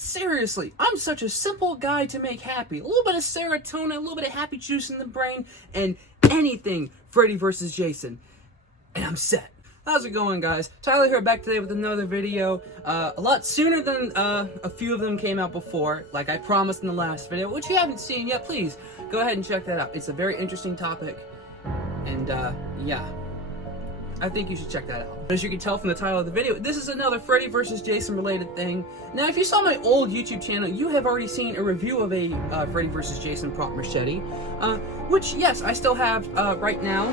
Seriously, I'm such a simple guy to make happy. A little bit of serotonin, a little bit of happy juice in the brain, and anything Freddy versus Jason. And I'm set. How's it going, guys? Tyler here, back today with another video. A lot sooner than a few of them came out before, like I promised in the last video, which you haven't seen yet. Please go ahead and check that out. It's a very interesting topic, and yeah, I think you should check that out. As you can tell from the title of the video, this is another Freddy vs. Jason related thing. Now, if you saw my old YouTube channel, you have already seen a review of a Freddy vs. Jason prop machete, which, yes, I still have right now,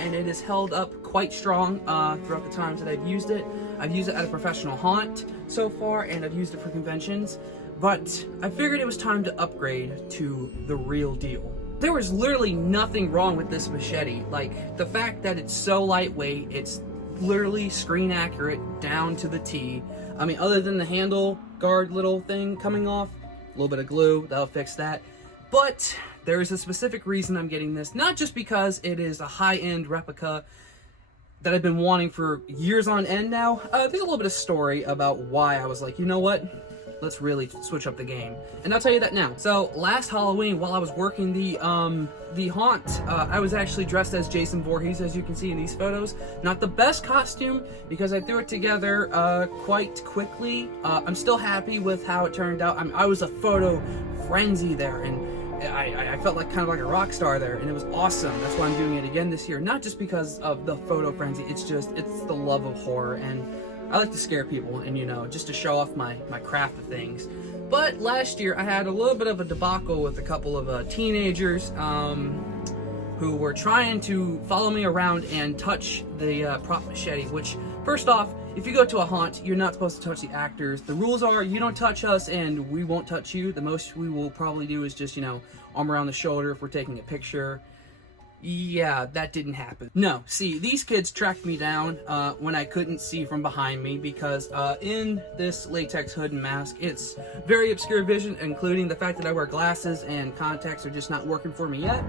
and it has held up quite strong throughout the times that I've used it. I've used it at a professional haunt so far, and I've used it for conventions, but I figured it was time to upgrade to the real deal. There was literally nothing wrong with this machete. Like, the fact that it's so lightweight, it's literally screen accurate down to the T. I mean, other than the handle guard little thing coming off, a little bit of glue, that'll fix that. But there is a specific reason I'm getting this, not just because it is a high-end replica that I've been wanting for years on end now. There's a little bit of story about why I was like, you know what? Let's really switch up the game. And I'll tell you that now. So last Halloween, while I was working the haunt, I was actually dressed as Jason Voorhees, as you can see in these photos. Not the best costume, because I threw it together quite quickly. I'm still happy with how it turned out. I was a photo frenzy there, and I felt like kind of like a rock star there, and it was awesome. That's why I'm doing it again this year. Not just because of the photo frenzy, it's the love of horror, and I like to scare people, and you know, just to show off my craft of things. But last year I had a little bit of a debacle with a couple of teenagers who were trying to follow me around and touch the prop machete, which, first off, if you go to a haunt, you're not supposed to touch the actors. The rules are, you don't touch us and we won't touch you. The most we will probably do is just, you know, arm around the shoulder if we're taking a picture. Yeah, that didn't happen. No, see, these kids tracked me down when I couldn't see from behind me, because in this latex hood and mask, it's very obscure vision, including the fact that I wear glasses and contacts are just not working for me yet.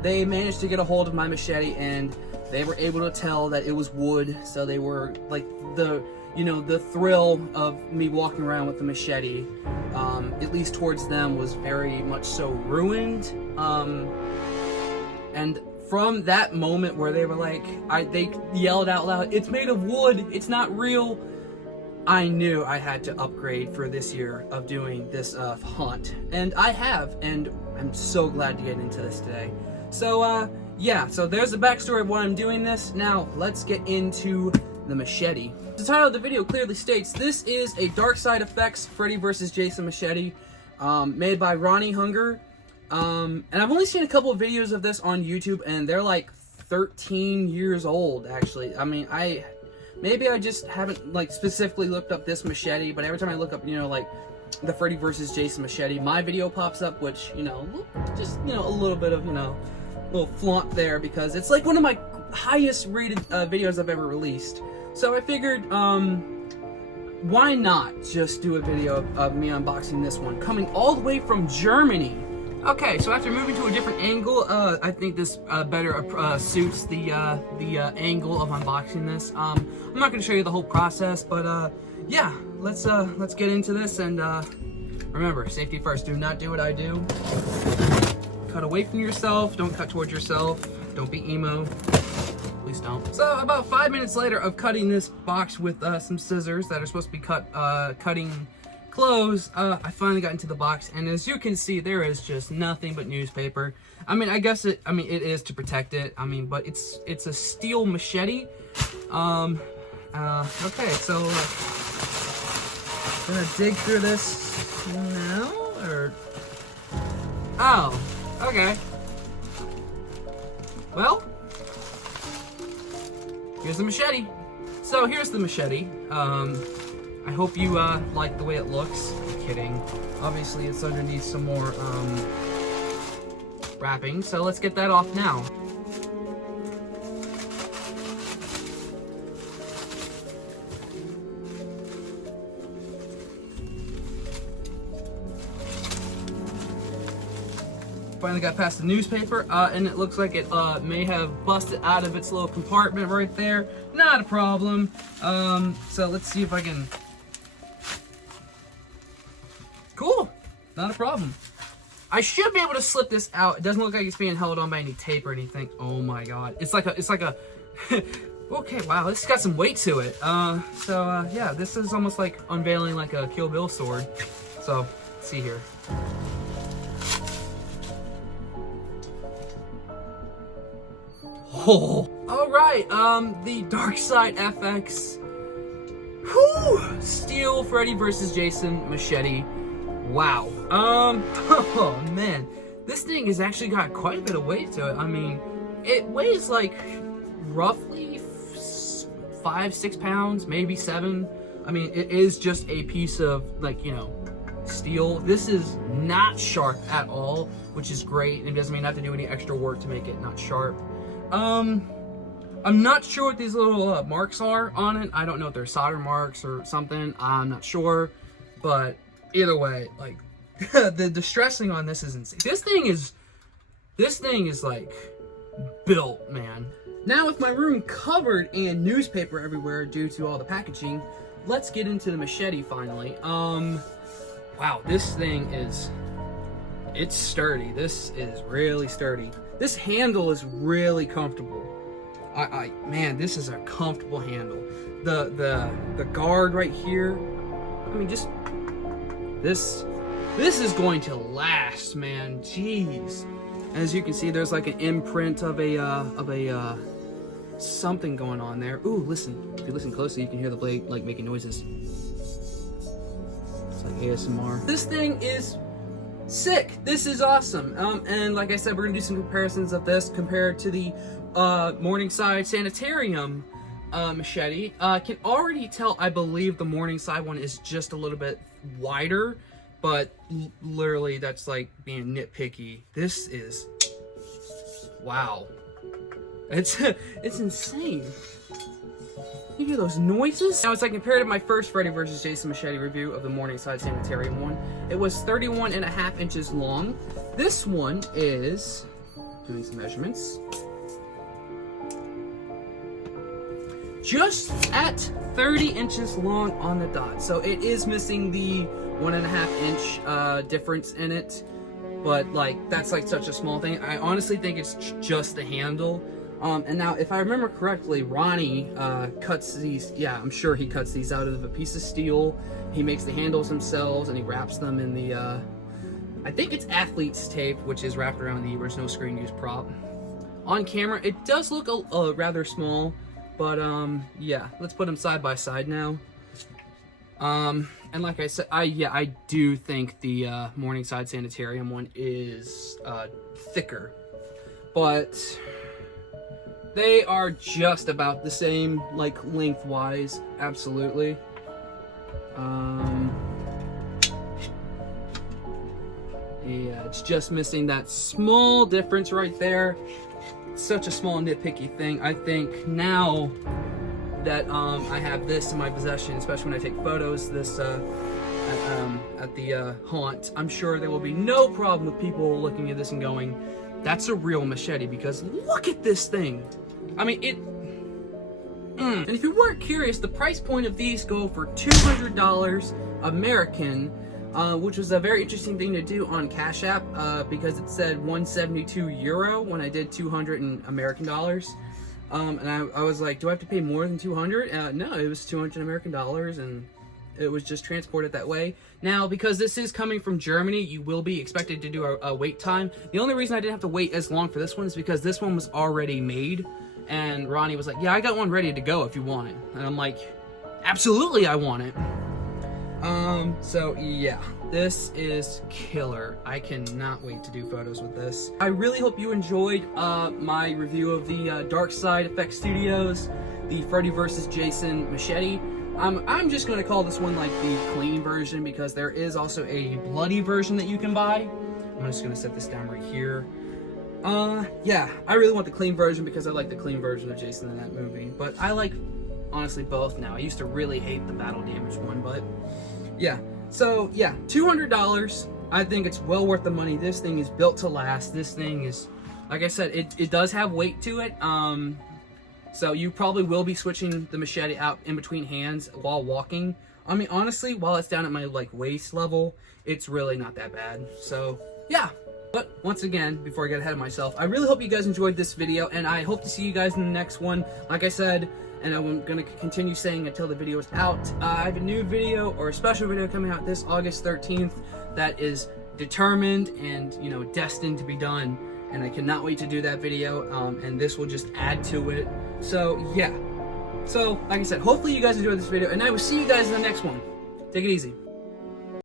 They managed to get a hold of my machete, and they were able to tell that it was wood, so they were like, the thrill of me walking around with the machete, at least towards them, was very much so ruined. And from that moment where they were like, they yelled out loud, "It's made of wood, it's not real," I knew I had to upgrade for this year of doing this haunt. And I have, and I'm so glad to get into this today. So, yeah, so there's the backstory of why I'm doing this. Now, let's get into the machete. The title of the video clearly states, this is a DarksidefxStudio Freddy vs. Jason machete, made by Ronnie Hunger. And I've only seen a couple of videos of this on YouTube, and they're like 13 years old, actually. I mean, maybe I just haven't, like, specifically looked up this machete, but every time I look up, you know, like, the Freddy vs. Jason machete, my video pops up, which, you know, just, you know, a little bit of, you know, little flaunt there, because it's, like, one of my highest rated videos I've ever released. So I figured, why not just do a video of me unboxing this one, coming all the way from Germany. Okay, so after moving to a different angle, I think this better suits the angle of unboxing this. I'm not going to show you the whole process, but yeah, let's get into this. And remember, safety first. Do not do what I do. Cut away from yourself. Don't cut towards yourself. Don't be emo. Please don't. So about 5 minutes later of cutting this box with some scissors that are supposed to be cutting clothes, I finally got into the box, and as you can see, there is just nothing but newspaper. I mean, I guess it is to protect it. I mean, but it's a steel machete. Okay, so gonna dig through this now, or oh, okay. Well, here's the machete. So here's the machete. I hope you like the way it looks. I'm kidding. Obviously, it's underneath some more wrapping, so let's get that off now. Finally got past the newspaper, and it looks like it may have busted out of its little compartment right there. Not a problem. So let's see if I can not a problem. I should be able to slip this out. It doesn't look like it's being held on by any tape or anything. Oh my god. It's like a okay, wow, this has got some weight to it. Yeah, this is almost like unveiling like a Kill Bill sword. So, let's see here. Oh. Alright, the DarksidefxStudio Steel Freddy vs. Jason Machete. Wow. Oh man. This thing has actually got quite a bit of weight to it. I mean, it weighs like roughly 5-6 pounds, maybe 7. I mean, it is just a piece of, like, you know, steel. This is not sharp at all, which is great. It doesn't mean I have to do any extra work to make it not sharp. I'm not sure what these little marks are on it. I don't know if they're solder marks or something. I'm not sure, but either way, like the distressing on this is insane. This thing is like built, man. Now with my room covered in newspaper everywhere due to all the packaging, let's get into the machete finally. Wow, this thing it's sturdy. This is really sturdy. This handle is really comfortable. Man, this is a comfortable handle. The guard right here. I mean, just this is going to last, man. Jeez. As you can see, there's like an imprint of a something going on there. Ooh, listen. If you listen closely, you can hear the blade like making noises. It's like ASMR. This thing is sick. This is awesome. And like I said, we're gonna do some comparisons of this compared to the Morningside Sanitarium machete. Can already tell, I believe the Morningside one is just a little bit wider, but literally that's like being nitpicky. This is, wow. It's insane. You hear those noises? Now, as I compared to my first Freddy vs. Jason machete review of the Morningside Sanitarium one, it was 31.5 inches long. This one is, doing some measurements, just at 30 inches long on the dot. So it is missing the 1.5 inch difference in it, but like that's like such a small thing. I honestly think it's just the handle. And now, if I remember correctly, Ronnie cuts these, yeah, I'm sure he cuts these out of a piece of steel. He makes the handles himself, and he wraps them in the, I think it's athlete's tape, which is wrapped around the original screen use prop. On camera, it does look rather small, but, yeah, let's put them side by side now. And like I said, I do think the Morningside Sanitarium one is thicker, but they are just about the same, like, lengthwise, absolutely. Yeah, it's just missing that small difference right there. It's such a small nitpicky thing. I think now that I have this in my possession, especially when I take photos this at the haunt, I'm sure there will be no problem with people looking at this and going, that's a real machete, because look at this thing. I mean, it... And if you weren't curious, the price point of these go for $200 American, which was a very interesting thing to do on Cash App, because it said 172 euro when I did 200 in American dollars. And I was like, do I have to pay more than 200? No, it was 200 American dollars, and it was just transported that way. Now, because this is coming from Germany, you will be expected to do a wait time. The only reason I didn't have to wait as long for this one is because this one was already made. And Ronnie was like, yeah, I got one ready to go if you want it. And I'm like, absolutely, I want it. So yeah, this is killer. I cannot wait to do photos with this. I really hope you enjoyed my review of the DarksidefxStudios, the Freddy vs. Jason machete. I'm just going to call this one like the clean version, because there is also a bloody version that you can buy. I'm just going to set this down right here. Yeah, I really want the clean version because I like the clean version of Jason in that movie. But I like, honestly, both now. I used to really hate the battle damage one, but yeah. So, yeah, $200. I think it's well worth the money. This thing is built to last. This thing is, like I said, it does have weight to it. So you probably will be switching the machete out in between hands while walking. I mean, honestly, while it's down at my like waist level, it's really not that bad. So yeah. But once again, before I get ahead of myself, I really hope you guys enjoyed this video, and I hope to see you guys in the next one. Like I said, and I'm going to continue saying until the video is out, I have a new video, or a special video coming out this August 13th that is determined and, you know, destined to be done, and I cannot wait to do that video, and this will just add to it. So yeah. So, like I said, hopefully you guys enjoyed this video, and I will see you guys in the next one. Take it easy.